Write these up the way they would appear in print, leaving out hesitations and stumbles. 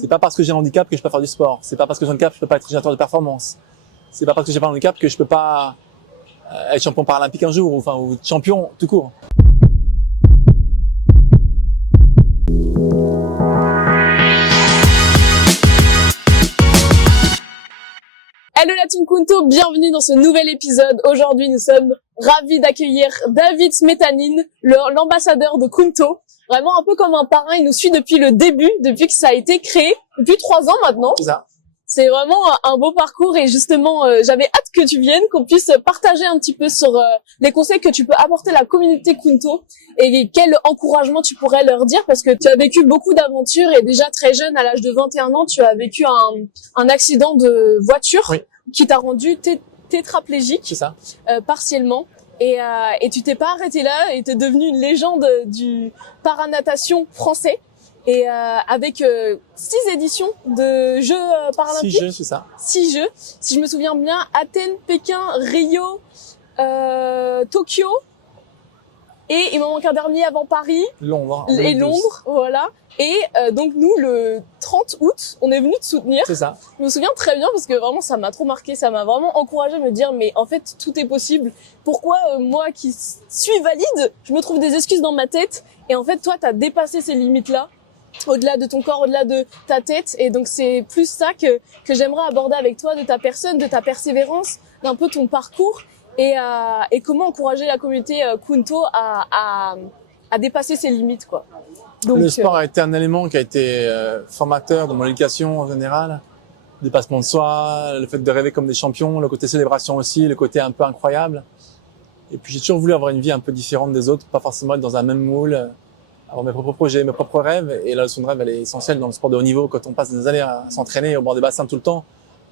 C'est pas parce que j'ai un handicap que je peux pas faire du sport. C'est pas parce que j'ai un handicap que je peux pas être générateur de performance. C'est pas parce que j'ai pas un handicap que je peux pas être champion paralympique un jour, ou champion tout court. Hello la team Kunto, bienvenue dans ce nouvel épisode. Aujourd'hui, nous sommes ravis d'accueillir David Smetanine, l'ambassadeur de Kunto. Vraiment un peu comme un parrain, il nous suit depuis le début, depuis que ça a été créé, depuis 3 ans maintenant. C'est ça. C'est vraiment un beau parcours et justement, j'avais hâte que tu viennes, qu'on puisse partager un petit peu sur les conseils que tu peux apporter à la communauté Kunto et quel encouragement tu pourrais leur dire parce que tu as vécu beaucoup d'aventures et déjà très jeune, à l'âge de 21 ans, tu as vécu un accident de voiture Oui. qui t'a rendu tétraplégique. C'est ça. Partiellement. Et tu t'es pas arrêté là et t'es devenu une légende du paranatation français. Et avec 6 éditions de Jeux paralympiques. 6 jeux, c'est ça. 6 jeux. Si je me souviens bien, Athènes, Pékin, Rio, Tokyo. Et il m'en manque un dernier avant Paris. Londres. Et Londres, voilà. Et donc nous, le 30 août, on est venu te soutenir. C'est ça. Je me souviens très bien parce que vraiment ça m'a trop marqué, ça m'a vraiment encouragé à me dire mais en fait tout est possible. Pourquoi moi qui suis valide, je me trouve des excuses dans ma tête et en fait toi t'as dépassé ces limites-là, au-delà de ton corps, au-delà de ta tête et donc c'est plus ça que j'aimerais aborder avec toi, de ta personne, de ta persévérance, d'un peu ton parcours et comment encourager la communauté Kunto à dépasser ses limites quoi. Donc, le sport a été un élément qui a été formateur dans mon éducation en général. Le dépassement de soi, le fait de rêver comme des champions, le côté célébration aussi, le côté un peu incroyable. Et puis j'ai toujours voulu avoir une vie un peu différente des autres, pas forcément être dans un même moule, avoir mes propres projets, mes propres rêves. Et la leçon de rêve, elle est essentielle dans le sport de haut niveau quand on passe des années à s'entraîner au bord des bassins tout le temps.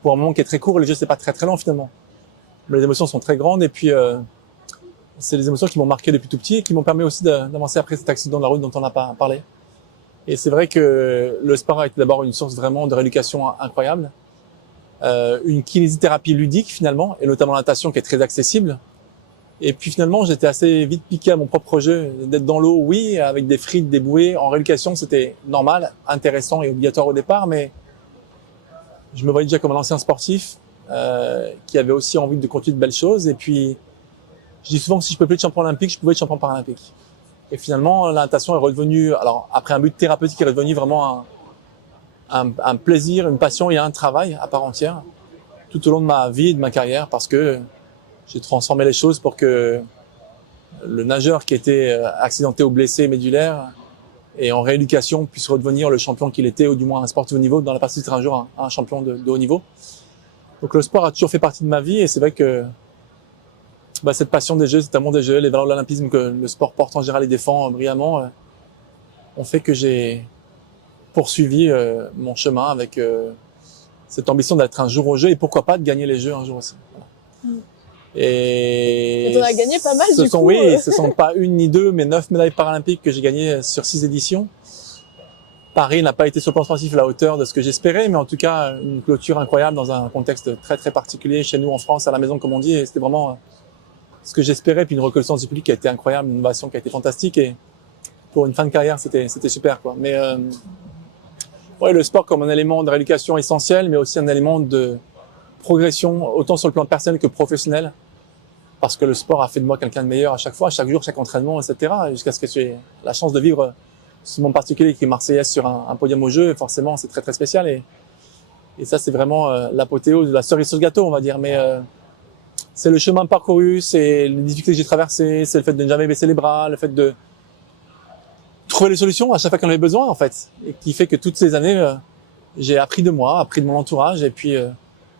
Pour un moment qui est très court, les jeux c'est pas très très long finalement. Mais les émotions sont très grandes et puis c'est des émotions qui m'ont marqué depuis tout petit et qui m'ont permis aussi d'avancer après cet accident de la route dont on a parlé. Et c'est vrai que le sport a été d'abord une source vraiment de rééducation incroyable, une kinésithérapie ludique finalement, et notamment la natation qui est très accessible. Et puis finalement, j'étais assez vite piqué à mon propre jeu, d'être dans l'eau, oui, avec des frites, des bouées. En rééducation, c'était normal, intéressant et obligatoire au départ, mais je me voyais déjà comme un ancien sportif qui avait aussi envie de continuer de belles choses. Et puis, je dis souvent que si je peux plus être champion olympique, je pouvais être champion paralympique. Et finalement, la natation est redevenue, alors après un but thérapeutique, est redevenu vraiment un plaisir, une passion et un travail à part entière tout au long de ma vie et de ma carrière parce que j'ai transformé les choses pour que le nageur qui était accidenté ou blessé médulaire et en rééducation puisse redevenir le champion qu'il était ou du moins un sportif de haut niveau dans la partie un jour un champion de haut niveau. Donc le sport a toujours fait partie de ma vie et c'est vrai que cette passion des jeux, cet amour des jeux, les valeurs de l'olympisme que le sport porte en général et défend brillamment, ont fait que j'ai poursuivi mon chemin avec cette ambition d'être un jour aux Jeux et pourquoi pas de gagner les Jeux un jour aussi. Voilà. Et t'en as gagné pas mal du coup. Oui, ce sont pas une ni deux, mais 9 médailles paralympiques que j'ai gagnées sur 6 éditions. Paris n'a pas été sur le plan sportif à la hauteur de ce que j'espérais, mais en tout cas une clôture incroyable dans un contexte très très particulier chez nous en France, à la maison comme on dit, et c'était vraiment ce que j'espérais, puis une reconnaissance du public qui a été incroyable, une innovation qui a été fantastique et pour une fin de carrière, c'était super quoi. Mais ouais, le sport comme un élément de rééducation essentiel, mais aussi un élément de progression autant sur le plan personnel que professionnel, parce que le sport a fait de moi quelqu'un de meilleur à chaque fois, chaque jour, chaque entraînement, etc. Jusqu'à ce que j'ai la chance de vivre ce moment particulier qui est marseillaise sur un podium au jeu. Et forcément, c'est très très spécial et ça, c'est vraiment l'apothéose de la cerise sur le gâteau, on va dire. Mais c'est le chemin parcouru, c'est les difficultés que j'ai traversées, c'est le fait de ne jamais baisser les bras, le fait de trouver les solutions à chaque fois qu'on avait besoin, en fait. Et qui fait que toutes ces années, j'ai appris de moi, appris de mon entourage, et puis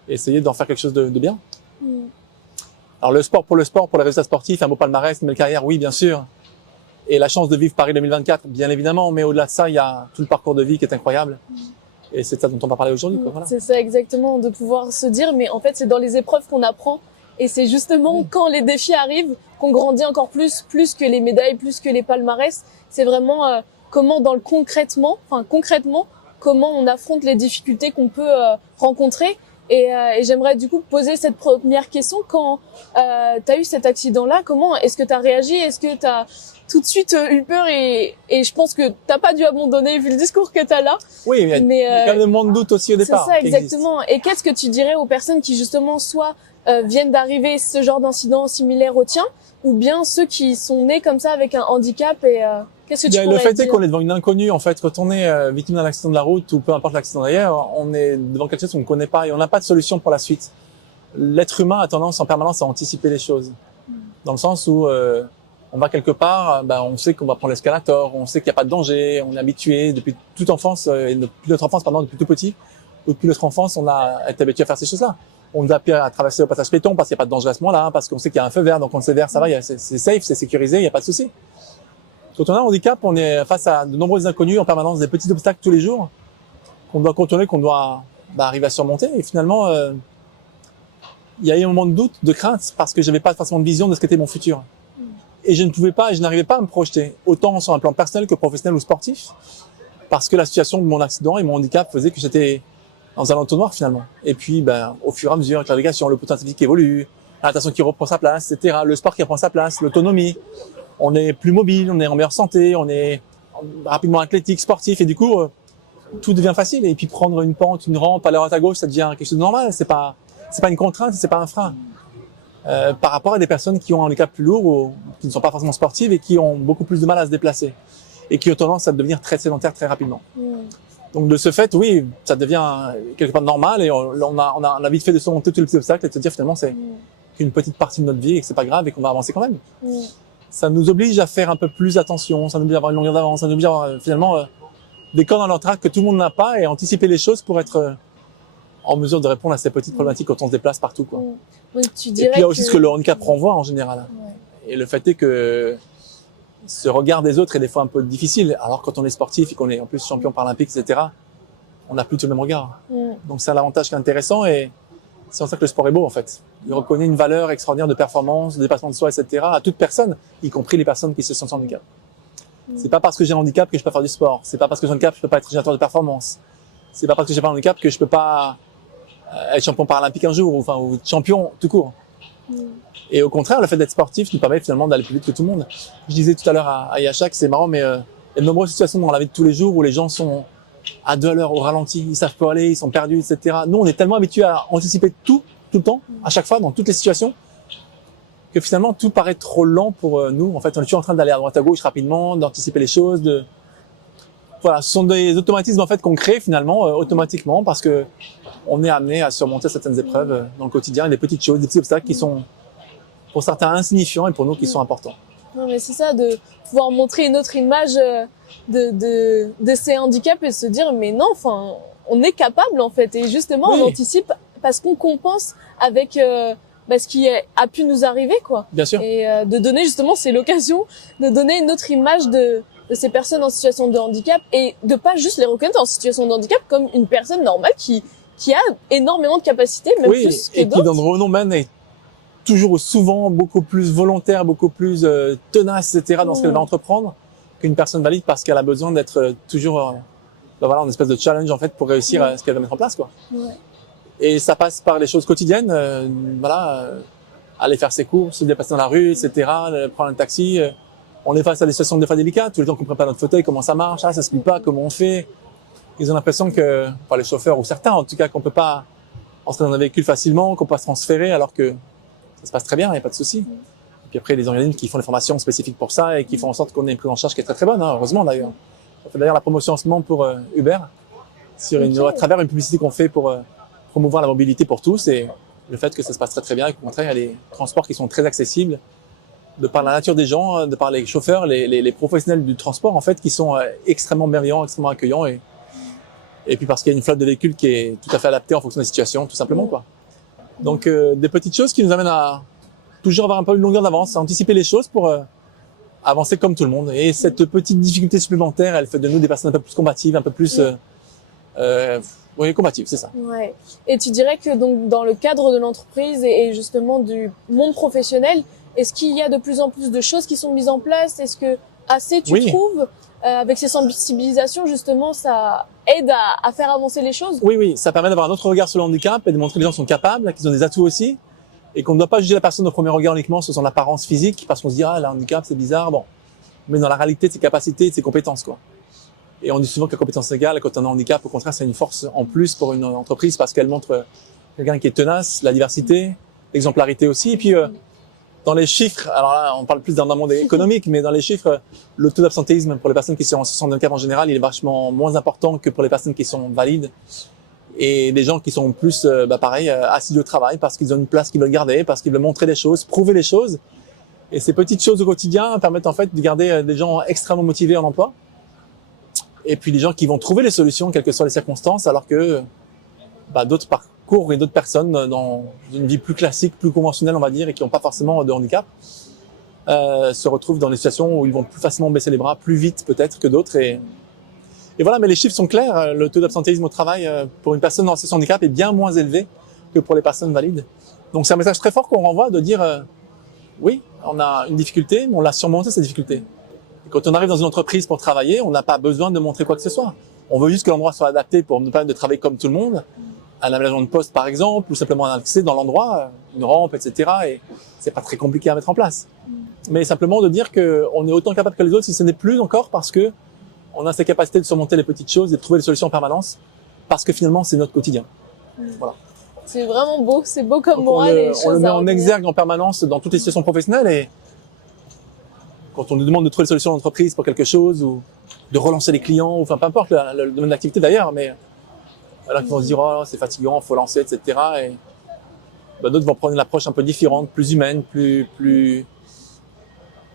essayé d'en faire quelque chose de bien. Alors le sport, pour les résultats sportifs, un beau palmarès, une belle carrière, oui, bien sûr. Et la chance de vivre Paris 2024, bien évidemment. Mais au-delà de ça, il y a tout le parcours de vie qui est incroyable. Et c'est ça dont on va parler aujourd'hui, quoi. Voilà. C'est ça exactement, de pouvoir se dire, mais en fait, c'est dans les épreuves qu'on apprend. Et c'est justement quand les défis arrivent qu'on grandit encore plus que les médailles, plus que les palmarès. C'est vraiment comment dans le concrètement, comment on affronte les difficultés qu'on peut rencontrer. Et j'aimerais du coup poser cette première question. Quand t'as eu cet accident-là, comment est-ce que t'as réagi? Est-ce que t'as tout de suite eu peur et je pense que t'as pas dû abandonner vu le discours que t'as là. Oui, mais il y a quand même des moments de doute aussi au départ. C'est ça, exactement. Et qu'est-ce que tu dirais aux personnes qui justement soit viennent d'arriver ce genre d'incident similaire au tien, ou bien ceux qui sont nés comme ça avec un handicap et qu'est-ce que tu pourrais Le fait dire? est qu'on est devant une inconnue, en fait. Quand on est victime d'un accident de la route ou peu importe l'accident d'ailleurs, on est devant quelque chose qu'on ne connaît pas et on n'a pas de solution pour la suite. L'être humain a tendance en permanence à anticiper les choses. Dans le sens où on va quelque part, on sait qu'on va prendre l'escalator, on sait qu'il n'y a pas de danger, on est habitué depuis toute enfance, depuis notre enfance, depuis tout petit, ou depuis notre enfance, on a été habitué à faire ces choses-là. On nous a appris à traverser au passage piéton parce qu'il n'y a pas de danger à ce moment-là, parce qu'on sait qu'il y a un feu vert, donc on sait vert, ça va, c'est safe, c'est sécurisé, il n'y a pas de souci. Quand on a un handicap, on est face à de nombreux inconnus en permanence, des petits obstacles tous les jours qu'on doit contourner, qu'on doit arriver à surmonter. Et finalement, il y a eu un moment de doute, de crainte, parce que j'avais pas forcément de vision de ce qu'était mon futur. Et je ne pouvais pas, je n'arrivais pas à me projeter, autant sur un plan personnel que professionnel ou sportif, parce que la situation de mon accident et mon handicap faisait que j'étais dans un entonnoir finalement. Et puis, au fur et à mesure, avec la navigation, le potentiel physique évolue, la natation qui reprend sa place, etc., le sport qui reprend sa place, l'autonomie, on est plus mobile, on est en meilleure santé, on est rapidement athlétique, sportif, et du coup, tout devient facile. Et puis prendre une pente, une rampe à droite à gauche, ça devient quelque chose de normal. C'est pas une contrainte, c'est pas un frein. Par rapport à des personnes qui ont un handicap plus lourd ou qui ne sont pas forcément sportives et qui ont beaucoup plus de mal à se déplacer et qui ont tendance à devenir très sédentaires très rapidement. Donc de ce fait, oui, ça devient quelque part normal et on a vite fait de surmonter tous les petits obstacles et de se dire finalement c'est qu'une petite partie de notre vie et que c'est pas grave et qu'on va avancer quand même. Ça nous oblige à faire un peu plus attention, ça nous oblige à avoir une longueur d'avance, ça nous oblige à avoir finalement des cordes dans l'entraque que tout le monde n'a pas et anticiper les choses pour être en mesure de répondre à ces petites problématiques quand on se déplace partout, quoi. Oui, tu Et dirais puis il y a aussi que... ce que le handicap renvoie en général. Et le fait est que ce regard des autres est des fois un peu difficile. Alors quand on est sportif et qu'on est en plus champion paralympique, etc., on n'a plus tout le même regard. Donc c'est un avantage qui est intéressant et c'est en ça que le sport est beau en fait. Il reconnaît une valeur extraordinaire de performance, de dépassement de soi, etc. à toute personne, y compris les personnes qui se sentent sans handicap. C'est pas parce que j'ai un handicap que je peux pas faire du sport. C'est pas parce que j'ai un handicap que je peux pas être générateur de performance. C'est pas parce que j'ai pas un handicap que je peux pas être champion paralympique un jour, ou champion tout court. Et au contraire, le fait d'être sportif nous permet finalement d'aller plus vite que tout le monde. Je disais tout à l'heure à Yachak, c'est marrant, mais il y a de nombreuses situations dans la vie de tous les jours où les gens sont à 2 à l'heure au ralenti, ils savent pas aller, ils sont perdus, etc. Nous, on est tellement habitués à anticiper tout le temps, à chaque fois, dans toutes les situations, que finalement tout paraît trop lent pour nous. En fait, on est toujours en train d'aller à droite à gauche rapidement, d'anticiper les choses, voilà, ce sont des automatismes en fait qu'on crée finalement automatiquement parce que on est amené à surmonter certaines épreuves dans le quotidien, des petites choses, des petits obstacles qui sont pour certains insignifiants et pour nous qui sont importants. Non mais c'est ça, de pouvoir montrer une autre image de ces handicaps et se dire mais non, enfin on est capable en fait et justement on anticipe parce qu'on compense avec ce qui a pu nous arriver quoi. Bien sûr. Et de donner justement, c'est l'occasion de donner une autre image de ces personnes en situation de handicap et de pas juste les reconnaître en situation de handicap comme une personne normale qui a énormément de capacités, même plus que d'autres. Et qui dans le renom même est toujours souvent beaucoup plus volontaire, beaucoup plus tenace, etc. dans ce qu'elle va entreprendre qu'une personne valide parce qu'elle a besoin d'être toujours voilà, une espèce de challenge en fait pour réussir à ce qu'elle va mettre en place, quoi. Et ça passe par les choses quotidiennes, aller faire ses courses, se déplacer dans la rue, etc., prendre un taxi. On est face à des situations des fois délicates, tous les gens ne comprennent pas notre fauteuil, comment ça marche, ça se plie pas, comment on fait. Ils ont l'impression que, les chauffeurs ou certains en tout cas, qu'on peut pas entrer dans un véhicule facilement, qu'on peut pas se transférer, alors que ça se passe très bien, il n'y a pas de souci. Et puis après, les organismes qui font des formations spécifiques pour ça et qui font en sorte qu'on ait une prise en charge qui est très très bonne, heureusement d'ailleurs. On fait d'ailleurs la promotion en ce moment pour Uber, à travers une publicité qu'on fait pour promouvoir la mobilité pour tous et le fait que ça se passe très très bien et qu'au contraire, il y a des transports qui sont très accessibles de par la nature des gens, de par les chauffeurs, les professionnels du transport en fait, qui sont extrêmement bienveillants, extrêmement accueillants et puis parce qu'il y a une flotte de véhicules qui est tout à fait adaptée en fonction des situations, tout simplement, quoi. Donc des petites choses qui nous amènent à toujours avoir un peu une longueur d'avance, à anticiper les choses pour avancer comme tout le monde. Et cette petite difficulté supplémentaire, elle fait de nous des personnes un peu plus combatives, un peu plus combatives, c'est ça. Ouais. Et tu dirais que donc dans le cadre de l'entreprise et justement du monde professionnel, est-ce qu'il y a de plus en plus de choses qui sont mises en place? Est-ce que assez tu trouves avec ces sensibilisations, justement, ça aide à faire avancer les choses. Oui, oui, ça permet d'avoir un autre regard sur le handicap et de montrer que les gens sont capables, qu'ils ont des atouts aussi, et qu'on ne doit pas juger la personne au premier regard uniquement sur son apparence physique, parce qu'on se dit, ah, le handicap, c'est bizarre, bon. Mais dans la réalité de ses capacités et de ses compétences, quoi. Et on dit souvent que la compétence égale, quand on a un handicap, au contraire, c'est une force en plus pour une entreprise, parce qu'elle montre quelqu'un qui est tenace, la diversité, l'exemplarité aussi, et puis, dans les chiffres, alors là, on parle plus d'un monde économique, mais dans les chiffres, le taux d'absentéisme pour les personnes qui sont en situation de handicap en général, il est vachement moins important que pour les personnes qui sont valides. Et les gens qui sont plus, pareil, assidus au travail parce qu'ils ont une place qu'ils veulent garder, parce qu'ils veulent montrer des choses, prouver les choses. Et ces petites choses au quotidien permettent en fait de garder des gens extrêmement motivés en emploi. Et puis les gens qui vont trouver les solutions, quelles que soient les circonstances, alors que d'autres parcours et d'autres personnes dans une vie plus classique, plus conventionnelle, on va dire, et qui n'ont pas forcément de handicap, se retrouvent dans des situations où ils vont plus facilement baisser les bras, plus vite peut-être que d'autres. Et voilà, mais les chiffres sont clairs. Le taux d'absentéisme au travail pour une personne en situation de handicap est bien moins élevé que pour les personnes valides. Donc c'est un message très fort qu'on renvoie de dire oui, on a une difficulté, mais on l'a surmonté cette difficulté. Et quand on arrive dans une entreprise pour travailler, on n'a pas besoin de montrer quoi que ce soit. On veut juste que l'endroit soit adapté pour nous permettre de travailler comme tout le monde, un aménagement de poste par exemple, ou simplement un accès dans l'endroit, une rampe, etc. Et c'est pas très compliqué à mettre en place. Mais simplement de dire qu'on est autant capable que les autres, si ce n'est plus encore, parce que on a cette capacité de surmonter les petites choses et de trouver des solutions en permanence, parce que finalement c'est notre quotidien. Voilà. C'est vraiment beau, c'est beau comme Donc morale. on le met en exergue en permanence dans toutes les situations professionnelles, et quand on nous demande de trouver des solutions d'entreprise pour quelque chose, ou de relancer les clients, ou enfin peu importe le domaine d'activité d'ailleurs, mais alors qu'ils vont se dire oh c'est fatigant, faut lancer, etc. Et d'autres vont prendre une approche un peu différente, plus humaine, plus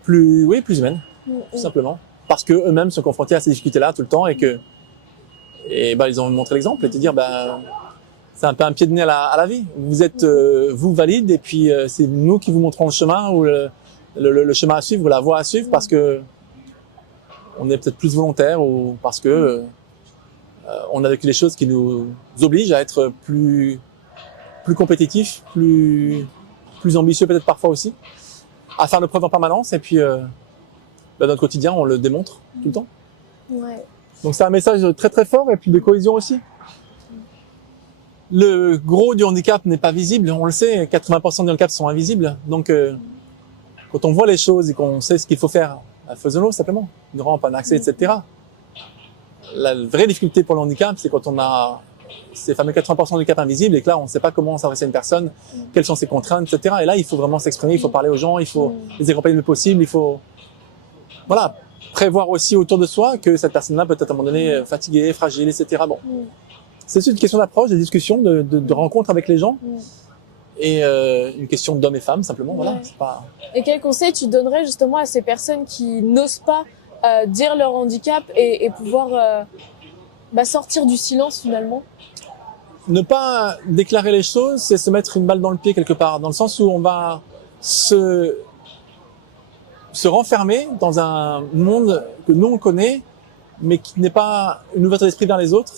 humaine, tout simplement, parce que eux-mêmes sont confrontés à ces difficultés-là tout le temps, et ils ont montré l'exemple et te dire c'est un peu un pied de nez à la vie. Vous êtes vous valide, et puis c'est nous qui vous montrons le chemin, ou le chemin à suivre, ou la voie à suivre, parce que on est peut-être plus volontaire, ou parce que on a vécu des choses qui nous obligent à être plus compétitifs, plus ambitieux peut-être parfois aussi, à faire nos preuves en permanence, et puis dans notre quotidien on le démontre tout le temps. Ouais. Donc c'est un message très très fort, et puis de cohésion aussi. Le gros du handicap n'est pas visible, on le sait, 80% des handicaps sont invisibles, donc quand on voit les choses et qu'on sait ce qu'il faut faire, faisons-le simplement, une rampe, un accès, etc. La vraie difficulté pour le handicap, c'est quand on a ces fameux 80% de handicap invisibles, et que là on ne sait pas comment s'adresser à une personne, quelles sont ses contraintes, etc. Et là il faut vraiment s'exprimer, il faut parler aux gens, il faut les accompagner le possible, il faut prévoir aussi autour de soi que cette personne-là peut être à un moment donné fatiguée, fragile, etc. Bon, c'est une question d'approche, de discussion, de rencontre avec les gens, et une question d'hommes et femmes simplement. Voilà. C'est pas... Et quel conseil tu donnerais justement à ces personnes qui n'osent pas dire leur handicap et pouvoir sortir du silence finalement? Ne pas déclarer les choses, c'est se mettre une balle dans le pied quelque part, dans le sens où on va se renfermer dans un monde que nous on connaît, mais qui n'est pas une ouverture d'esprit vers les autres.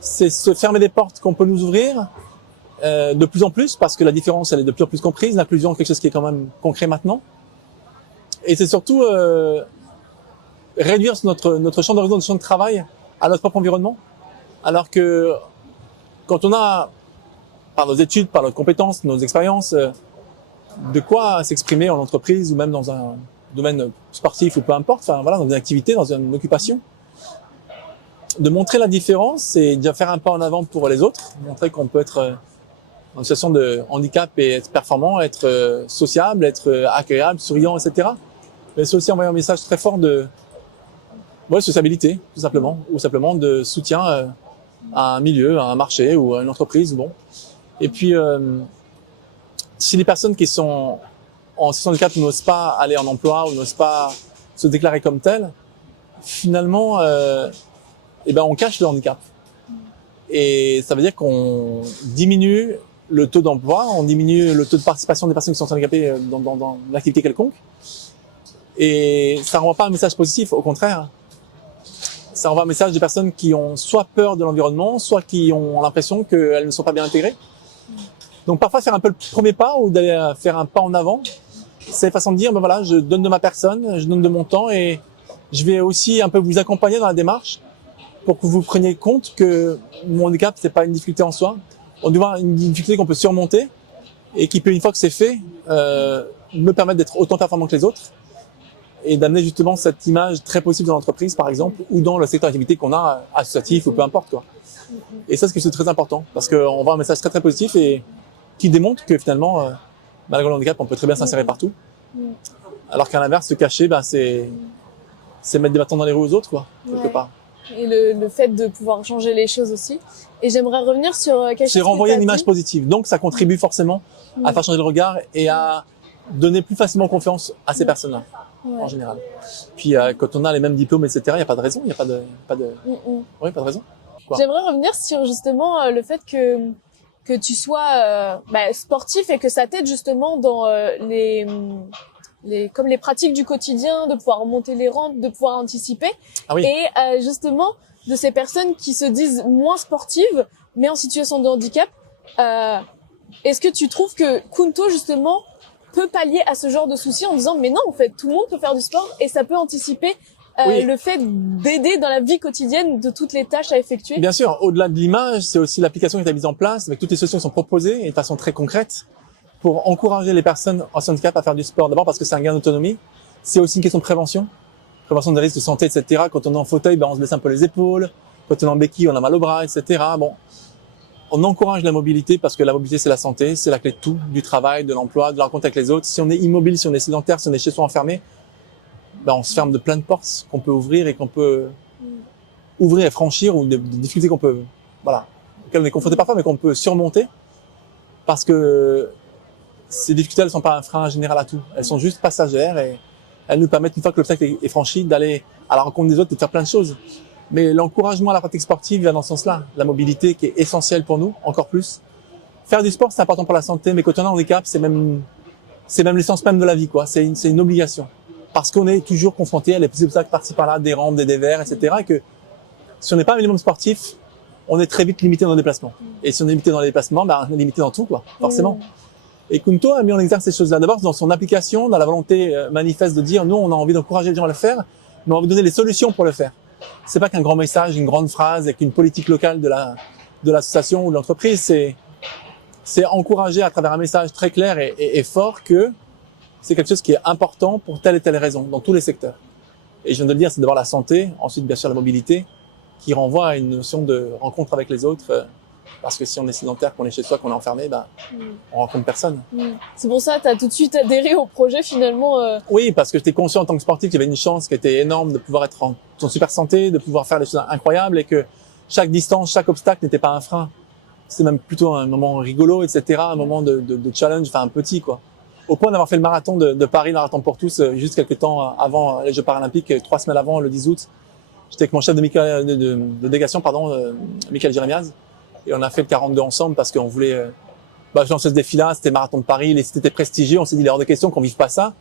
C'est se fermer des portes qu'on peut nous ouvrir de plus en plus, parce que la différence elle est de plus en plus comprise, l'inclusion quelque chose qui est quand même concret maintenant. Et c'est surtout réduire notre champ d'horizon, notre champ de travail à notre propre environnement, alors que quand on a, par nos études, par nos compétences, nos expériences, de quoi s'exprimer en entreprise, ou même dans un domaine sportif, ou peu importe, enfin voilà, dans une activité, dans une occupation, de montrer la différence et de faire un pas en avant pour les autres, montrer qu'on peut être en situation de handicap et être performant, être sociable, être accueillable, souriant, etc. Mais c'est aussi envoyer un message très fort de sociabilité, tout simplement, ou simplement de soutien à un milieu, à un marché, ou à une entreprise. Bon. Et puis, si les personnes qui sont en situation de handicap n'osent pas aller en emploi, ou n'osent pas se déclarer comme telles, finalement, on cache le handicap. Et ça veut dire qu'on diminue le taux d'emploi, on diminue le taux de participation des personnes qui sont handicapées dans l'activité quelconque. Et ça renvoie pas un message positif, au contraire. Ça envoie un message des personnes qui ont soit peur de l'environnement, soit qui ont l'impression qu'elles ne sont pas bien intégrées. Donc parfois faire un peu le premier pas, ou d'aller faire un pas en avant, c'est une façon de dire je donne de ma personne, je donne de mon temps, et je vais aussi un peu vous accompagner dans la démarche pour que vous preniez compte que mon handicap, c'est pas une difficulté en soi. On doit avoir une difficulté qu'on peut surmonter et qui peut, une fois que c'est fait, me permettre d'être autant performant que les autres et d'amener justement cette image très positive dans l'entreprise, par exemple, ou dans le secteur d'activité qu'on a, associatif ou peu importe, quoi. Et ça, c'est très important parce qu'on voit un message très, très positif et qui démontre que finalement, malgré le handicap, on peut très bien s'insérer partout. Alors qu'à l'inverse, se cacher, c'est mettre des bâtons dans les roues aux autres, quoi, quelque part. Et le fait de pouvoir changer les choses aussi. Et j'aimerais revenir sur quelque chose. C'est renvoyer une image positive. Donc, ça contribue forcément à faire changer le regard et à donner plus facilement confiance à ces personnes-là, en général. Puis, quand on a les mêmes diplômes, etc., il n'y a pas de raison, il n'y a pas de... Oui, pas de raison. Quoi. J'aimerais revenir sur justement le fait que tu sois sportif et que ça t'aide justement dans comme les pratiques du quotidien, de pouvoir monter les rampes, de pouvoir anticiper. Ah oui. Et justement, de ces personnes qui se disent moins sportives, mais en situation de handicap, est-ce que tu trouves que Kunto, justement, peut pallier à ce genre de soucis en disant, mais non, en fait, tout le monde peut faire du sport et ça peut anticiper le fait d'aider dans la vie quotidienne de toutes les tâches à effectuer? Bien sûr, au-delà de l'image, c'est aussi l'application qui est mise en place, avec toutes les solutions qui sont proposées et de façon très concrète pour encourager les personnes en handicap à faire du sport. D'abord parce que c'est un gain d'autonomie, c'est aussi une question de prévention des risques de santé, etc. Quand on est en fauteuil, on se blesse un peu les épaules. Quand on est en béquille, on a mal au bras, etc. Bon, on encourage la mobilité parce que la mobilité, c'est la santé, c'est la clé de tout, du travail, de l'emploi, de la rencontre avec les autres. Si on est immobile, si on est sédentaire, si on est chez soi enfermé, on se ferme de plein de portes qu'on peut ouvrir et qu'on peut ouvrir et franchir, ou des difficultés qu'on peut, auxquelles on est confronté parfois, mais qu'on peut surmonter parce que ces difficultés, elles ne sont pas un frein général à tout. Elles sont juste passagères et elles nous permettent, une fois que l'obstacle est franchi, d'aller à la rencontre des autres et de faire plein de choses. Mais l'encouragement à la pratique sportive vient dans ce sens-là. La mobilité qui est essentielle pour nous, encore plus. Faire du sport, c'est important pour la santé, mais quand on a un handicap, c'est même l'essence même de la vie, quoi. C'est une obligation. Parce qu'on est toujours confronté à les petits obstacles par-ci par-là, des rampes, des dévers, etc. Et que si on n'est pas un minimum sportif, on est très vite limité dans nos déplacements. Et si on est limité dans les déplacements, on est limité dans tout, quoi, forcément. Et Kunto a mis en exergue ces choses-là. D'abord, dans son application, dans la volonté manifeste de dire, nous, on a envie d'encourager les gens à le faire, mais on veut donner les solutions pour le faire. C'est pas qu'un grand message, une grande phrase, avec une politique locale de l'association ou de l'entreprise. C'est encourager à travers un message très clair et fort que c'est quelque chose qui est important pour telle et telle raison, dans tous les secteurs. Et je viens de le dire, c'est d'abord la santé, ensuite, bien sûr, la mobilité, qui renvoie à une notion de rencontre avec les autres, parce que si on est sédentaire, qu'on est chez soi, qu'on est enfermé, on rencontre personne. C'est pour ça que tu as tout de suite adhéré au projet finalement. Oui, parce que j'étais conscient en tant que sportif qu'il y avait une chance qui était énorme de pouvoir être en super santé, de pouvoir faire des choses incroyables et que chaque distance, chaque obstacle n'était pas un frein. C'est même plutôt un moment rigolo, etc., un moment de challenge, un petit, quoi. Au point d'avoir fait le marathon de Paris, le marathon pour tous, juste quelques temps avant les Jeux paralympiques, 3 semaines avant, le 10 août. J'étais avec mon chef de délégation, Michael Jérémiaz. Et on a fait le 42 ensemble parce qu'on voulait lancer ce défi-là, c'était le marathon de Paris, c'était prestigieux, on s'est dit il est hors de question qu'on vive pas ça.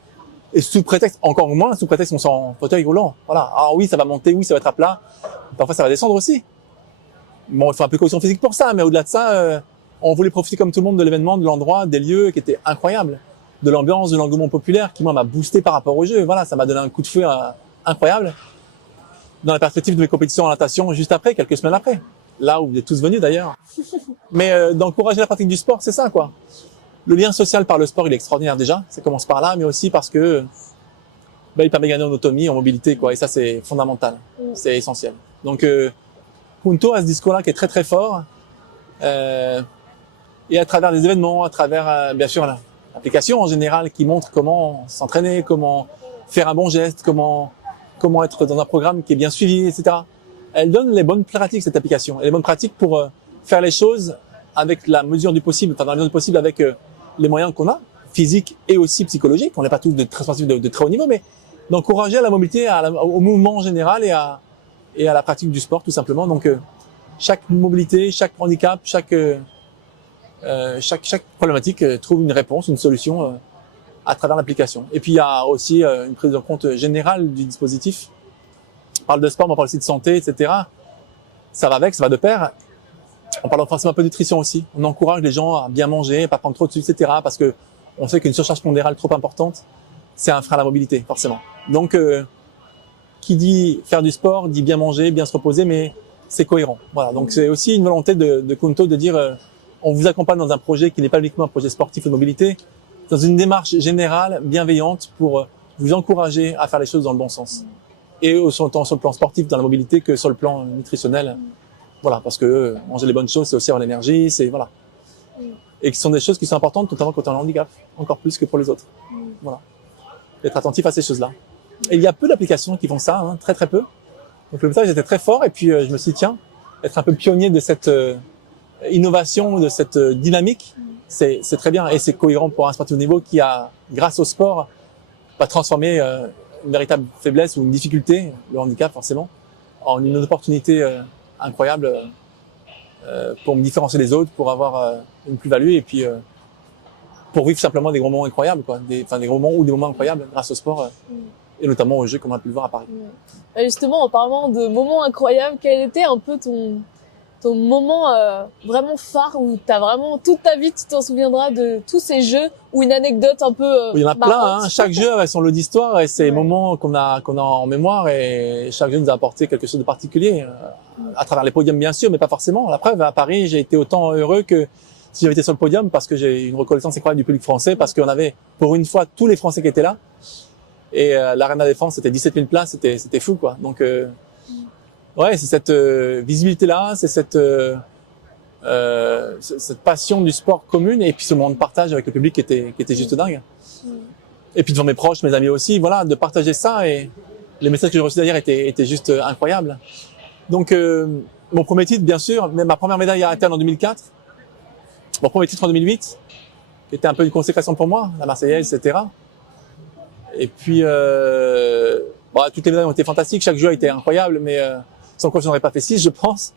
Et sous prétexte, encore moins, sous prétexte qu'on soit en fauteuil roulant. Voilà. Alors oui, ça va monter, oui, ça va être à plat. Parfois, ça va descendre aussi. Bon, il faut un peu de caution physique pour ça, mais au-delà de ça, on voulait profiter comme tout le monde de l'événement, de l'endroit, des lieux qui étaient incroyables. De l'ambiance, de l'engouement populaire qui, moi, m'a boosté par rapport au jeu. Voilà, ça m'a donné un coup de feu incroyable. Dans la perspective de mes compétitions en natation juste après, quelques semaines après. Là où vous êtes tous venus d'ailleurs. Mais d'encourager la pratique du sport, c'est ça, quoi. Le lien social par le sport, il est extraordinaire déjà. Ça commence par là, mais aussi parce que il permet de gagner en autonomie, en mobilité, quoi. Et ça, c'est fondamental. C'est essentiel. Donc, Kunto a ce discours-là qui est très très fort. Et à travers des événements, à travers, bien sûr, l'application en général qui montre comment s'entraîner, comment faire un bon geste, comment être dans un programme qui est bien suivi, etc. Elle donne les bonnes pratiques, cette application, et les bonnes pratiques pour faire les choses avec la mesure du possible, dans la mesure du possible avec les moyens qu'on a, physiques et aussi psychologiques. On n'est pas tous très sportifs de très haut niveau, mais d'encourager à la mobilité, au mouvement en général et à la pratique du sport, tout simplement. Donc, chaque mobilité, chaque handicap, chaque problématique trouve une réponse, une solution à travers l'application. Et puis, il y a aussi une prise en compte générale du dispositif. On parle de sport, mais on parle aussi de santé, etc. Ça va avec, ça va de pair. On parle forcément un peu de nutrition aussi. On encourage les gens à bien manger, pas prendre trop de sucre, etc. Parce que on sait qu'une surcharge pondérale trop importante, c'est un frein à la mobilité, forcément. Donc, qui dit faire du sport, dit bien manger, bien se reposer, mais c'est cohérent. Voilà. Donc c'est aussi une volonté de Kunto de dire on vous accompagne dans un projet qui n'est pas uniquement un projet sportif ou de mobilité, dans une démarche générale, bienveillante pour vous encourager à faire les choses dans le bon sens. Et autant sur le plan sportif, dans la mobilité, que sur le plan nutritionnel. Voilà, parce que manger les bonnes choses, c'est aussi avoir l'énergie, c'est voilà. Et qui sont des choses qui sont importantes, notamment quand on a un handicap, encore plus que pour les autres. Voilà. D'être attentif à ces choses-là. Et il y a peu d'applications qui font ça, hein, très très peu. Donc le message était très fort, et puis je me suis dit, tiens, être un peu pionnier de cette innovation, de cette dynamique, c'est très bien. Et c'est cohérent pour un sportif de niveau qui a, grâce au sport, va transformer une véritable faiblesse ou une difficulté, le handicap forcément, en une opportunité incroyable pour me différencier des autres, pour avoir une plus-value et puis pour vivre simplement des gros moments incroyables, quoi, des gros moments ou des moments incroyables grâce au sport et notamment aux Jeux comme on a pu le voir à Paris. Justement, en parlant de moments incroyables, quel était un peu ton moment vraiment phare où t'as vraiment toute ta vie tu t'en souviendras de tous ces jeux ou une anecdote un peu il y en a plein, marrante. hein. Chaque jeu avec son lot d'histoire et ses moments qu'on a en mémoire, et chaque jeu nous a apporté quelque chose de particulier à travers les podiums bien sûr, mais pas forcément. La preuve, à Paris, j'ai été autant heureux que si j'avais été sur le podium, parce que j'ai une reconnaissance incroyable du public français, parce qu'on avait pour une fois tous les Français qui étaient là, et l'Arena Défense, c'était 17 000 places, c'était fou, quoi. Donc ouais, c'est cette visibilité-là, c'est cette passion du sport commune, et puis ce moment de partage avec le public qui était juste dingue. Et puis devant mes proches, mes amis aussi, voilà, de partager ça, et les messages que j'ai reçus d'ailleurs étaient juste incroyables. Donc mon premier titre, bien sûr, mais ma première médaille à Athènes en 2004, mon premier titre en 2008, qui était un peu une consécration pour moi, la Marseillaise, etc. Et puis toutes les médailles ont été fantastiques, chaque jeu a été incroyable, mais sans quoi je n'aurais pas fait 6, je pense.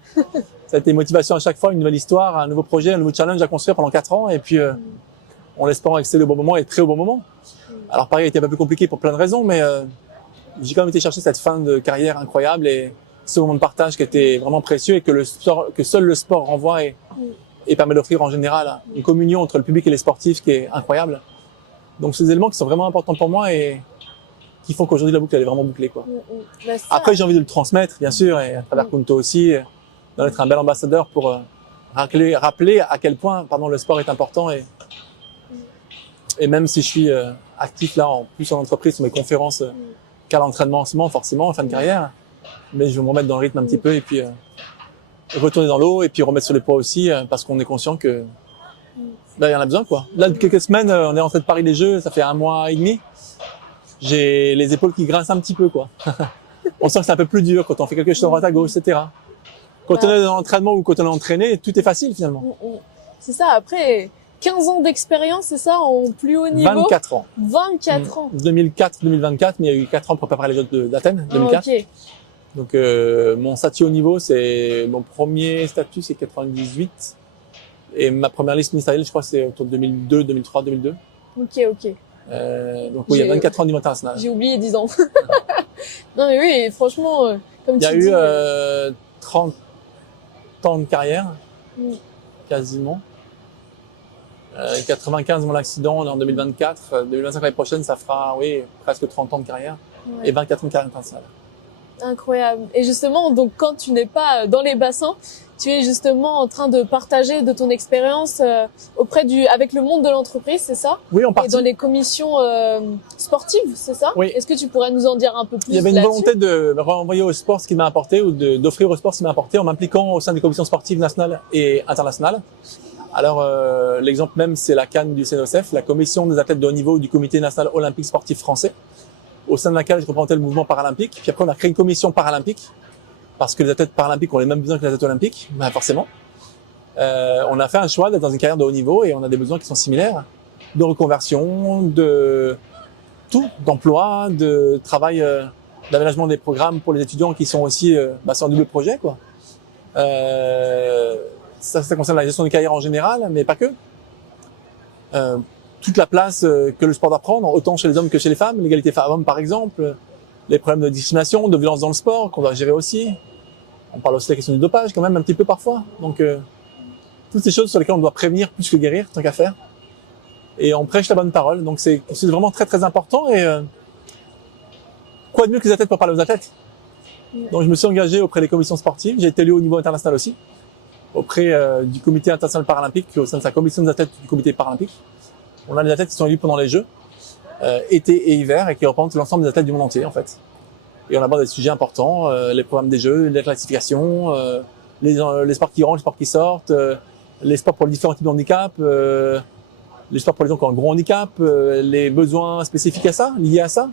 Ça a été une motivation à chaque fois, une nouvelle histoire, un nouveau projet, un nouveau challenge à construire pendant 4 ans, et puis on l'espère exceller au bon moment et très au bon moment. Alors Paris a été un peu plus compliqué pour plein de raisons, mais j'ai quand même été chercher cette fin de carrière incroyable et ce moment de partage qui était vraiment précieux et que seul le sport renvoie et permet d'offrir en général une communion entre le public et les sportifs qui est incroyable. Donc ces éléments qui sont vraiment importants pour moi et qui font qu'aujourd'hui la boucle elle est vraiment bouclée, quoi. Après j'ai envie de le transmettre bien sûr, et à travers Kunto aussi, d'en être un bel ambassadeur pour rappeler à quel point le sport est important, et même si je suis actif là en plus en entreprise sur mes conférences qu'à l'entraînement en ce moment forcément en fin de carrière, mais je vais me remettre dans le rythme un petit peu et puis retourner dans l'eau et puis remettre sur les poids aussi parce qu'on est conscient que il y en a besoin, quoi. Là depuis quelques semaines on est rentré de Paris les Jeux, ça fait 1 mois et demi. J'ai les épaules qui grincent un petit peu, quoi. On sent que c'est un peu plus dur quand on fait quelque chose à droite à gauche, etc. Quand on est dans l'entraînement ou quand on est entraîné, tout est facile finalement. C'est ça, après 15 ans d'expérience, c'est ça, en plus haut niveau. 24 ans. 24 ans. 2004-2024, mais il y a eu 4 ans pour préparer les Jeux d'Athènes, 2004. Ok. Donc mon statut au niveau, c'est mon premier statut, c'est 98. Et ma première liste ministérielle, je crois, c'est autour de 2002, 2003, 2002. Ok. Donc oui, il y a 24 ans au niveau international. J'ai oublié 10 ans. Non mais oui, franchement, comme tu dis... Il y a eu 30 ans de carrière, quasiment. 95, mon accident, on est en 2024. 2025, l'année prochaine, ça fera, presque 30 ans de carrière. Ouais. Et 24 ans de carrière internationale. Incroyable. Et justement, donc, quand tu n'es pas dans les bassins, tu es justement en train de partager de ton expérience avec le monde de l'entreprise, c'est ça? Oui, en partie. Et dans les commissions sportives, c'est ça? Oui. Est-ce que tu pourrais nous en dire un peu plus? Il y avait une volonté de renvoyer au sport ce qui m'a apporté ou d'offrir au sport ce qui m'a apporté en m'impliquant au sein des commissions sportives nationales et internationales. Alors, l'exemple même, c'est la CAN du CNOSF, la commission des athlètes de haut niveau du Comité national olympique sportif français, au sein de laquelle je représentais le mouvement paralympique. Puis après, on a créé une commission paralympique, parce que les athlètes paralympiques ont les mêmes besoins que les athlètes olympiques, forcément. On a fait un choix d'être dans une carrière de haut niveau et on a des besoins qui sont similaires, de reconversion, d'emploi, de travail, d'aménagement des programmes pour les étudiants qui sont aussi sur un double projet, quoi. Ça concerne la gestion de carrière en général, mais pas que. Toute la place que le sport doit prendre, autant chez les hommes que chez les femmes, l'égalité femmes-hommes par exemple, les problèmes de discrimination, de violence dans le sport qu'on doit gérer aussi. On parle aussi de la question du dopage quand même un petit peu parfois. Donc toutes ces choses sur lesquelles on doit prévenir plus que guérir, tant qu'à faire. Et on prêche la bonne parole. Donc c'est vraiment très très important et quoi de mieux que les athlètes pour parler aux athlètes? Donc je me suis engagé auprès des commissions sportives. J'ai été élu au niveau international aussi, auprès du comité international paralympique, au sein de sa commission des athlètes du comité paralympique. On a des athlètes qui sont élus pendant les Jeux, été et hiver, et qui représentent l'ensemble des athlètes du monde entier en fait. Et on aborde des sujets importants, les programmes des Jeux, les classifications, les sports qui rentrent, les sports qui sortent, les sports pour les différents types de handicap, les sports pour les gens qui ont un gros handicap, les besoins spécifiques à ça, liés à ça,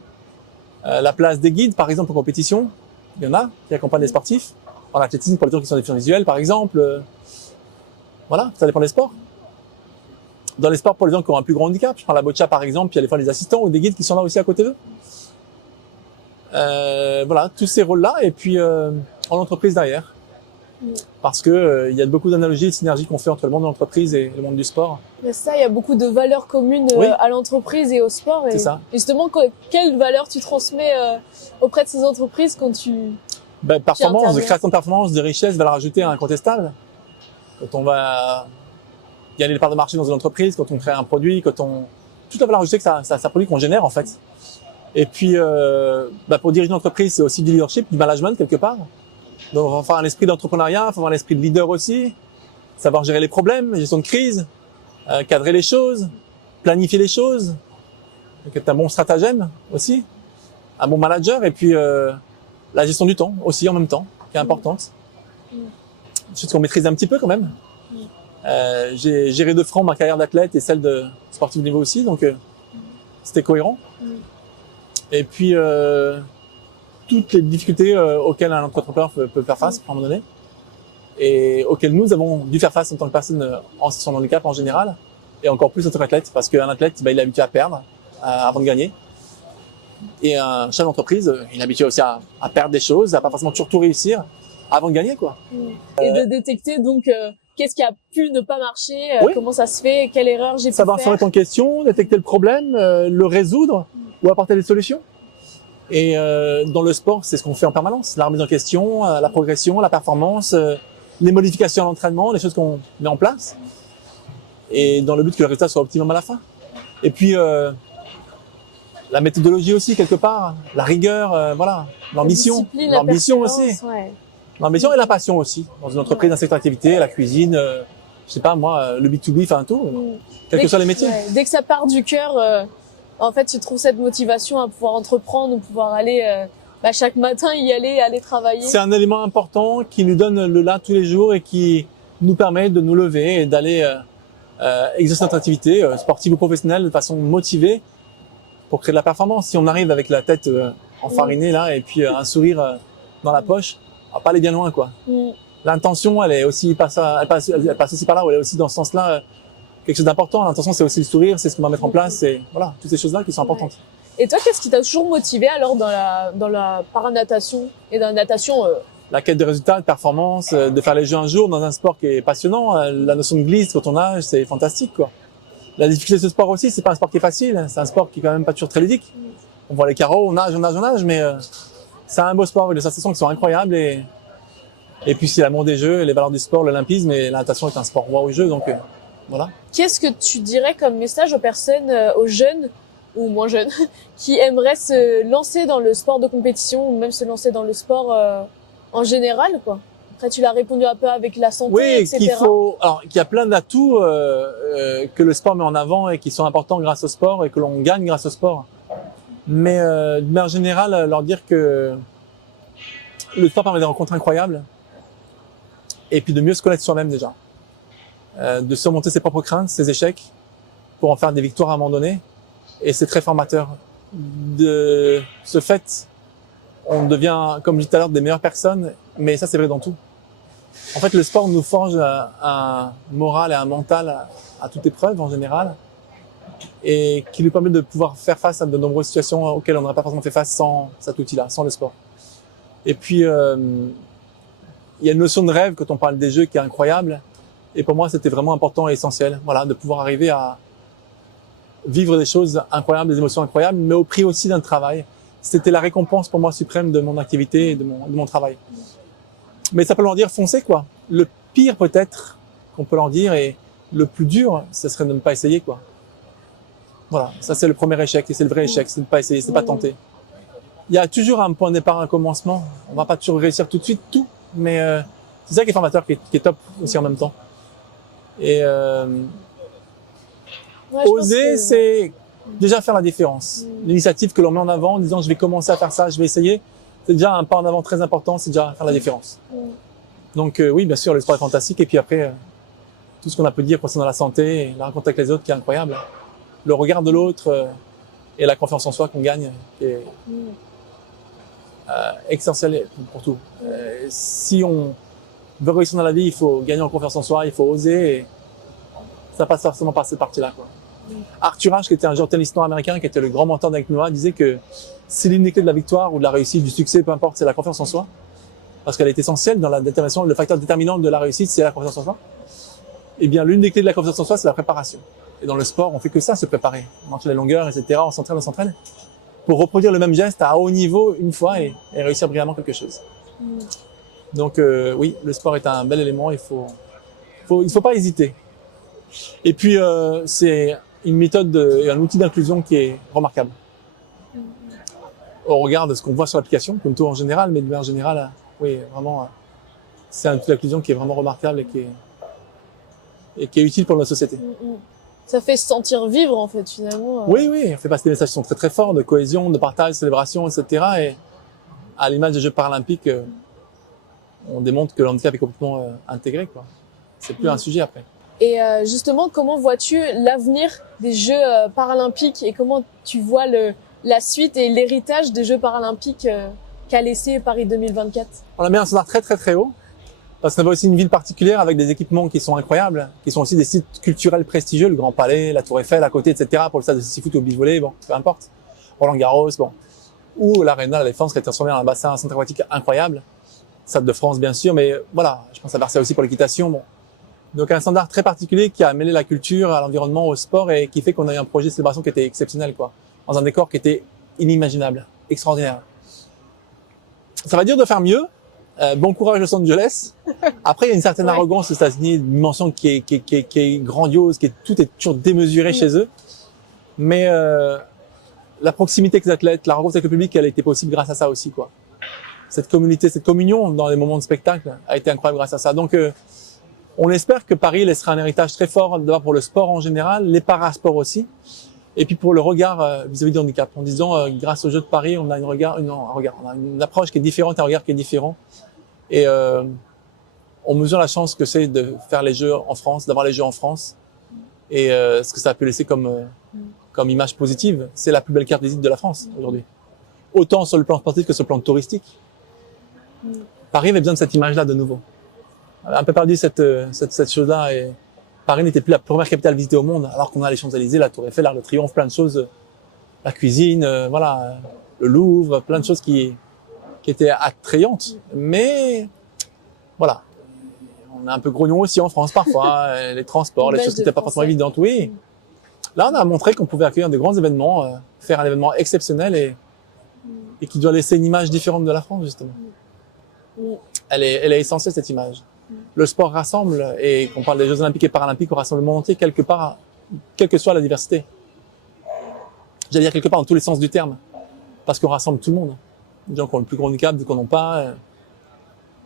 la place des guides par exemple en compétition, il y en a qui accompagnent les sportifs, en athlétisme pour les gens qui sont déficients visuels par exemple, voilà, ça dépend des sports. Dans les sports pour les gens qui ont un plus grand handicap, je prends la boccia par exemple, il y a des fois des assistants ou des guides qui sont là aussi à côté d'eux. Voilà, tous ces rôles-là, et puis en entreprise derrière. Parce que il y a beaucoup d'analogies et de synergies qu'on fait entre le monde de l'entreprise et le monde du sport. Mais ça, il y a beaucoup de valeurs communes Oui. à l'entreprise et au sport. C'est ça. Et justement, quelles valeurs tu transmets auprès de ces entreprises quand tu... Performance, de interviens. création de performance, de richesse, valeur ajoutée incontestable. Quand on va gagner des parts de marché dans une entreprise, quand on crée un produit, toute la valeur ajoutée que ça produit, qu'on génère en fait. Et puis, pour diriger une entreprise, c'est aussi du leadership, du management quelque part. Donc, il faut avoir un esprit d'entrepreneuriat, il faut avoir un esprit de leader aussi, savoir gérer les problèmes, gestion de crise, cadrer les choses, planifier les choses, être un bon stratagème aussi, un bon manager, et puis la gestion du temps aussi en même temps, qui est importante. Chose qu'on maîtrise un petit peu quand même. J'ai géré de front ma carrière d'athlète et celle de sportif de niveau aussi, donc c'était cohérent. Et puis toutes les difficultés auxquelles un entrepreneur peut faire face à un moment donné, et auxquelles nous avons dû faire face en tant que personne en situation de handicap en général, et encore plus en tant qu'athlète, parce qu'un athlète, il est habitué à perdre avant de gagner. Et un chef d'entreprise, il est habitué aussi à perdre des choses, à pas forcément toujours tout réussir avant de gagner, quoi. Et de détecter donc qu'est-ce qui a pu ne pas marcher, Oui. comment ça se fait, quelle erreur j'ai pu Savoir se faire. remettre en question, détecter le problème, le résoudre ou apporter des solutions. Et dans le sport, c'est ce qu'on fait en permanence. La remise en question, la progression, la performance, les modifications à l'entraînement, les choses qu'on met en place. Et dans le but que le résultat soit optimum à la fin. Et puis la méthodologie aussi quelque part, la rigueur, voilà, l'ambition, La discipline, la l'ambition aussi, persévérance, ouais. l'ambition et la passion aussi. Dans une entreprise, d'un secteur d'activité, la cuisine, je sais pas moi, le B2B, enfin tout, quels que soient les métiers. Ouais, dès que ça part du cœur, en fait, tu trouves cette motivation à pouvoir entreprendre, pouvoir aller chaque matin y aller travailler. C'est un élément important qui nous donne le là tous les jours et qui nous permet de nous lever et d'aller exercer notre activité sportive ou professionnelle de façon motivée pour créer de la performance. Si on arrive avec la tête enfarinée là et puis un sourire dans la poche, on va pas aller bien loin, quoi. L'intention, elle passe aussi par là, ou elle est aussi dans ce sens-là quelque chose d'important. L'intention, c'est aussi le sourire, c'est ce qu'on va mettre en place, c'est voilà, toutes ces choses-là qui sont importantes. Et toi, qu'est-ce qui t'a toujours motivé alors dans la paranatation et dans la natation La quête de résultats, de performance, de faire les jeux un jour dans un sport qui est passionnant. La notion de glisse quand on nage, c'est fantastique, quoi. La difficulté de ce sport aussi, c'est pas un sport qui est facile, c'est un sport qui est quand même pas toujours très ludique. On voit les carreaux, on nage, mais c'est un beau sport avec des sensations qui sont incroyables et puis c'est l'amour des jeux, les valeurs du sport, l'olympisme, et la natation est un sport roi au jeu, donc voilà. Qu'est-ce que tu dirais comme message aux personnes, aux jeunes ou moins jeunes, qui aimeraient se lancer dans le sport de compétition ou même se lancer dans le sport en général, quoi? Après, tu l'as répondu un peu avec la santé, Oui, etc. qu'il y a plein d'atouts que le sport met en avant et qui sont importants grâce au sport et que l'on gagne grâce au sport. Mais de manière générale, leur dire que le sport permet des rencontres incroyables et puis de mieux se connaître soi-même déjà, de surmonter ses propres craintes, ses échecs pour en faire des victoires à un moment donné. Et c'est très formateur. De ce fait, on devient, comme je disais tout à l'heure, des meilleures personnes, mais ça c'est vrai dans tout. En fait, le sport nous forge un moral et un mental à toute épreuve en général, et qui nous permet de pouvoir faire face à de nombreuses situations auxquelles on n'aurait pas forcément fait face sans cet outil-là, sans le sport. Et puis, il y a une notion de rêve quand on parle des jeux qui est incroyable, et pour moi c'était vraiment important et essentiel, voilà, de pouvoir arriver à vivre des choses incroyables, des émotions incroyables, mais au prix aussi d'un travail. C'était la récompense pour moi suprême de mon activité et de mon travail. Mais ça peut leur dire foncez, quoi. Le pire peut-être qu'on peut leur dire, et le plus dur, ce serait de ne pas essayer, quoi. Voilà, ça c'est le premier échec, et c'est le vrai échec, c'est de ne pas essayer, c'est de pas tenter. Il il y a toujours un point de départ, un commencement. On va pas toujours réussir tout de suite tout, mais c'est ça qui est formateur, qui est top aussi en même temps. Et Ouais, je pense oser, que- c'est déjà faire la différence. L'initiative que l'on met en avant en disant je vais commencer à faire ça, je vais essayer, c'est déjà un pas en avant très important, c'est déjà faire la différence. Donc oui, bien sûr, le sport est fantastique. Et puis après, tout ce qu'on a pu dire concernant la santé, la rencontre avec les autres qui est incroyable. Le regard de l'autre et la confiance en soi qu'on gagne qui est essentiel pour tout. Si on veut réussir dans la vie, il faut gagner en confiance en soi, il faut oser. Et ça passe forcément par cette partie-là, quoi. Arthur Ashe, qui était un joueur de tennis nord-américain, qui était le grand mentor d'Anick Noah, disait que si l'une des clés de la victoire ou de la réussite, du succès, peu importe, c'est la confiance en soi, parce qu'elle est essentielle dans la détermination, le facteur déterminant de la réussite, c'est la confiance en soi. Eh bien, l'une des clés de la confiance en soi, c'est la préparation. Et dans le sport, on fait que ça, se préparer. On marche les longueurs, etc. On s'entraîne. Pour reproduire le même geste à haut niveau une fois et réussir brillamment quelque chose. Donc, oui, le sport est un bel élément. Il faut pas hésiter. Et puis, c'est une méthode et un outil d'inclusion qui est remarquable. On regarde ce qu'on voit sur l'application, comme tout en général, mais de manière générale, oui, vraiment, c'est un outil d'inclusion qui est vraiment remarquable et qui est utile pour notre société. Ça fait se sentir vivre, en fait, finalement. Oui, on fait passer des messages qui sont très très forts de cohésion, de partage, de célébration, etc. Et à l'image des Jeux paralympiques, on démontre que le handicap est complètement intégré, quoi. C'est plus un sujet après. Et justement, comment vois-tu l'avenir des Jeux paralympiques et comment tu vois la suite et l'héritage des Jeux paralympiques qu'a laissé Paris 2024? On a mis un standard très très très haut, parce qu'on a aussi une ville particulière avec des équipements qui sont incroyables, qui sont aussi des sites culturels prestigieux, le Grand Palais, la Tour Eiffel à côté, etc. pour le stade de foot ou beach volley, bon, peu importe. Roland-Garros, bon. Ou l'Arena, la Défense, qui a été transformée en un bassin centre aquatique incroyable. Stade de France, bien sûr, mais voilà, je pense à Versailles aussi pour l'équitation, bon. Donc un standard très particulier qui a mêlé la culture à l'environnement, au sport et qui fait qu'on a eu un projet de célébration qui était exceptionnel, quoi. Dans un décor qui était inimaginable, extraordinaire. Ça va dire de faire mieux. Bon courage Los Angeles. Après, il y a une certaine arrogance aux États-Unis, une dimension qui est grandiose, tout est toujours démesuré chez eux. Mais la proximité avec les athlètes, la rencontre avec le public, elle a été possible grâce à ça aussi, quoi. Cette communauté, cette communion dans les moments de spectacle a été incroyable grâce à ça. Donc on espère que Paris laissera un héritage très fort d'abord pour le sport en général, les parasports aussi, et puis pour le regard vis-à-vis du handicap. En disant, grâce aux Jeux de Paris, on a on a une approche qui est différente, un regard qui est différent, et on mesure la chance que c'est de faire les Jeux en France, d'avoir les Jeux en France, et ce que ça a pu laisser comme image positive. C'est la plus belle carte de visite de la France aujourd'hui, autant sur le plan sportif que sur le plan touristique. Paris avait besoin de cette image-là de nouveau. On a un peu perdu cette chose-là et Paris n'était plus la première capitale visitée au monde, alors qu'on a les Champs-Élysées, la Tour Eiffel, l'Arc de Triomphe, plein de choses, la cuisine, voilà, le Louvre, plein de choses qui étaient attrayantes. Mais voilà, on est un peu grognon aussi en France parfois, les transports, les choses qui n'étaient pas forcément évidentes. Oui, là on a montré qu'on pouvait accueillir de grands événements, faire un événement exceptionnel et qui doit laisser une image différente de la France justement. Elle est essentielle cette image. Le sport rassemble et qu'on parle des Jeux Olympiques et Paralympiques, on rassemble le monde entier quelque part, quelle que soit la diversité. J'allais dire quelque part dans tous les sens du terme, parce qu'on rassemble tout le monde. Des gens qui ont le plus gros handicap, des qui n'en ont pas.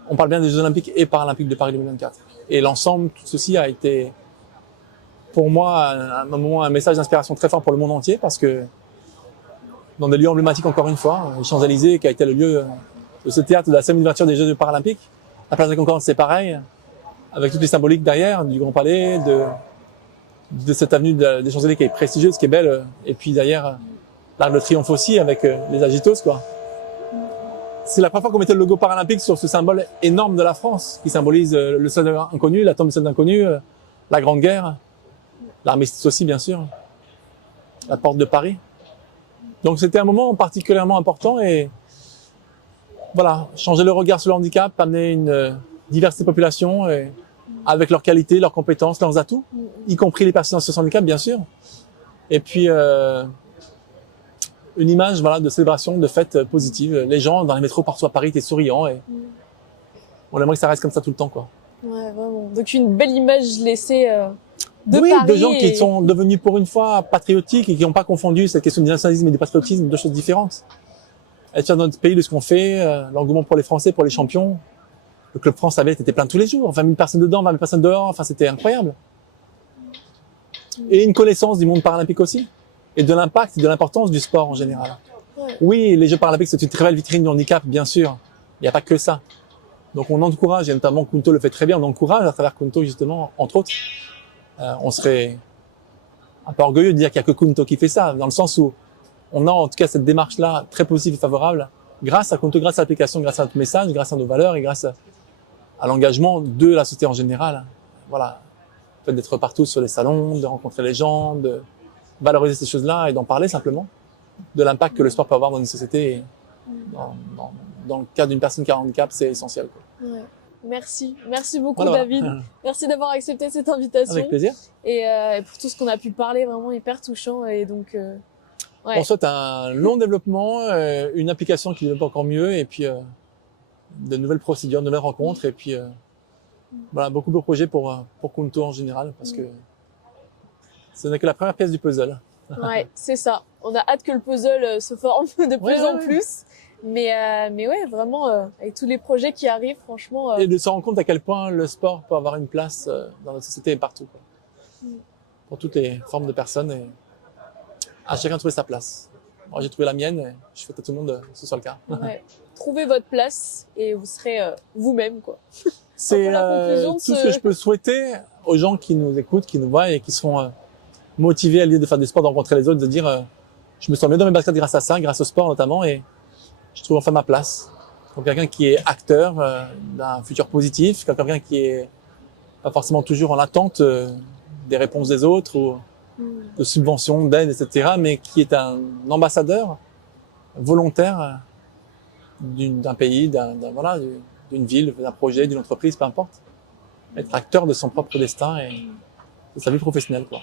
On parle bien des Jeux Olympiques et Paralympiques de Paris 2024. Et l'ensemble, tout ceci a été, pour moi, un message d'inspiration très fort pour le monde entier, parce que dans des lieux emblématiques, encore une fois, les Champs-Élysées, qui a été le lieu de ce théâtre de la 5e ouverture des Jeux Paralympiques, la place de la Concorde, c'est pareil, avec toutes les symboliques derrière, du Grand Palais, de cette avenue des Champs-Élysées qui est prestigieuse, qui est belle, et puis derrière, l'Arc de Triomphe aussi, avec les agitos, quoi. C'est la première fois qu'on mettait le logo paralympique sur ce symbole énorme de la France, qui symbolise le soldat inconnu, la tombe du soldat inconnu, la Grande Guerre, l'armistice aussi, bien sûr, la porte de Paris. Donc c'était un moment particulièrement important et voilà, changer le regard sur le handicap, amener une diversité de population et avec leurs qualités, leurs compétences, leurs atouts, y compris les personnes en situation de handicap, bien sûr. Et puis une image, voilà, de célébration, de fête positive. Les gens dans les métros partout à Paris étaient souriants et on aimerait que ça reste comme ça tout le temps, quoi. Ouais, vraiment. Donc une belle image laissée de oui, Paris. De gens qui sont devenus pour une fois patriotiques et qui n'ont pas confondu cette question du nationalisme et du patriotisme, deux choses différentes. être fier de notre pays, de ce qu'on fait, l'engouement pour les Français, pour les champions. Le Club France avait était plein tous les jours, 20 000 personnes dedans, 20 000 personnes dehors, enfin c'était incroyable. Et une connaissance du monde paralympique aussi, et de l'impact et de l'importance du sport en général. Ouais. Oui, les Jeux paralympiques c'est une très belle vitrine du handicap, bien sûr. Il n'y a pas que ça. Donc on encourage, et notamment Kunto le fait très bien, on encourage à travers Kunto justement, entre autres. On serait un peu orgueilleux de dire qu'il n'y a que Kunto qui fait ça, dans le sens où on a en tout cas cette démarche-là très positive et favorable, grâce à Kunto, grâce à l'application, grâce à notre message, grâce à nos valeurs et grâce à l'engagement de la société en général. Voilà, le fait d'être partout sur les salons, de rencontrer les gens, de valoriser ces choses-là et d'en parler simplement, de l'impact que le sport peut avoir dans une société. Et dans le cas d'une personne qui a un handicap, c'est essentiel, quoi. Ouais. Merci beaucoup Voilà. David. Merci d'avoir accepté cette invitation. Avec plaisir. Et pour tout ce qu'on a pu parler, vraiment hyper touchant. Et donc, ouais. On souhaite un long développement, une application qui développe encore mieux, et puis de nouvelles procédures, de nouvelles rencontres, et puis voilà, beaucoup de projets pour Kunto en général, parce que ce n'est que la première pièce du puzzle. Ouais, c'est ça. On a hâte que le puzzle se forme de plus en plus. Mais ouais, vraiment, avec tous les projets qui arrivent, franchement. Et de se rendre compte à quel point le sport peut avoir une place dans notre société et partout, quoi. Pour toutes les formes de personnes, et à chacun trouver sa place. Moi, j'ai trouvé la mienne, et je souhaite à tout le monde que ce soit le cas. Ouais. Trouvez votre place et vous serez vous-même, quoi. C'est la conclusion de tout ce que je peux souhaiter aux gens qui nous écoutent, qui nous voient et qui seront motivés à l'idée de faire du sport, de rencontrer les autres, de dire je me sens mieux dans mes baskets grâce à ça, grâce au sport notamment, et je trouve enfin ma place. Comme quelqu'un qui est acteur d'un futur positif, comme quelqu'un qui est pas forcément toujours en attente des réponses des autres ou de subventions, d'aides, etc., mais qui est un ambassadeur volontaire d'un pays, voilà, d'une ville, d'un projet, d'une entreprise, peu importe. Être acteur de son propre destin et de sa vie professionnelle, quoi.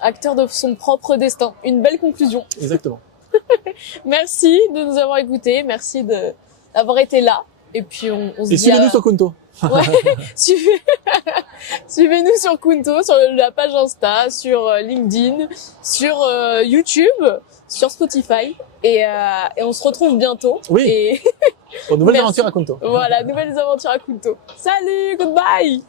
Acteur de son propre destin. Une belle conclusion. Exactement. Merci de nous avoir écoutés. Merci d'avoir été là. Et puis, on se Et dit suivez-nous sur Kunto. Ouais. Suivez-nous sur Kunto, sur la page Insta, sur LinkedIn, sur YouTube, sur Spotify. Et on se retrouve bientôt. Oui. Et Aux nouvelles Merci. aventures à Kunto. Voilà, nouvelles aventures à Kunto. Salut, goodbye!